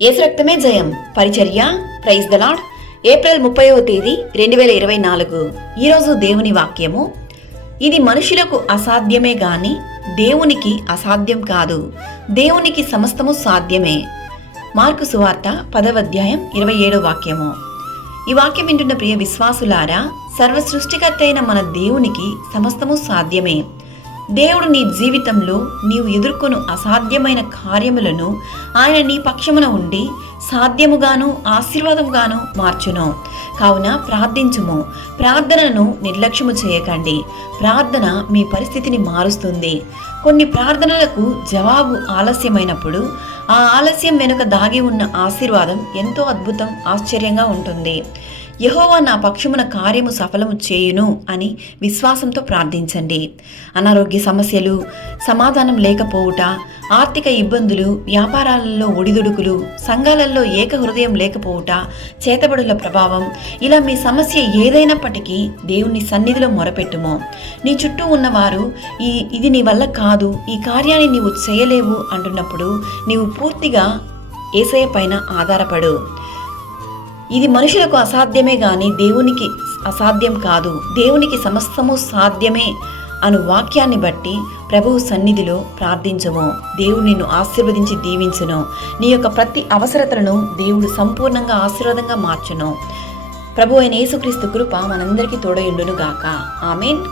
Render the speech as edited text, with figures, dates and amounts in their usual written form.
యేసు రక్తమే జయం పరిచర్య. Praise the lord. ఏప్రిల్ 30వ తేదీ 2024. ఈరోజు దేవుని వాక్యము, ఇది మనుషులకు అసాధ్యమే గాని దేవునికి అసాధ్యం కాదు, దేవునికి సమస్తము సాధ్యమే. మార్కు సువార్త 10వ అధ్యాయం 27వ వాక్యము. ఈ వాక్యం వింటున్న ప్రియ విశ్వాసులారా, సర్వ సృష్టికర్త అయిన మన దేవునికి సమస్తము సాధ్యమే. దేవుడు నీ జీవితంలో నీవు ఎదుర్కొను అసాధ్యమైన కార్యములను ఆయన నీ పక్షమున ఉండి సాధ్యముగాను ఆశీర్వాదముగాను మార్చును. కావున ప్రార్థించుము. ప్రార్థనను నిర్లక్ష్యము చేయకండి. ప్రార్థన మీ పరిస్థితిని మారుస్తుంది. కొన్ని ప్రార్థనలకు జవాబు ఆలస్యమైనప్పుడు ఆ ఆలస్యం వెనుక దాగి ఉన్న ఆశీర్వాదం ఎంతో అద్భుతం, ఆశ్చర్యంగా ఉంటుంది. యెహోవా నా పక్షమున కార్యము సఫలము చేయును అని విశ్వాసంతో ప్రార్థించండి. అనారోగ్య సమస్యలు, సమాధానం లేకపోవుట, ఆర్థిక ఇబ్బందులు, వ్యాపారాలలో ఒడిదుడుకులు, సంఘాలలో ఏక హృదయం లేకపోవుట, చేతబడుల ప్రభావం, ఇలా మీ సమస్య ఏదైనప్పటికీ దేవుని సన్నిధిలో మొరపెట్టుము. నీ చుట్టూ ఉన్నవారు ఇది నీ వల్ల కాదు, ఈ కార్యాన్ని నీవు చేయలేవు అంటున్నప్పుడు నీవు పూర్తిగా యేసయ్య పైన ఆధారపడు. ఇది మనుషులకు అసాధ్యమే గాని దేవునికి అసాధ్యం కాదు, దేవునికి సమస్తము సాధ్యమే అను వాక్యాన్ని బట్టి ప్రభువు సన్నిధిలో ప్రార్థించము. దేవుడు నిన్ను ఆశీర్వదించి దీవించును. నీ యొక్క ప్రతి అవసరతలను దేవుడు సంపూర్ణంగా ఆశీర్వాదంగా మార్చును. ప్రభు అయిన యేసుక్రీస్తు కృప మనందరికీ తోడయుండును గాక. ఆమేన్.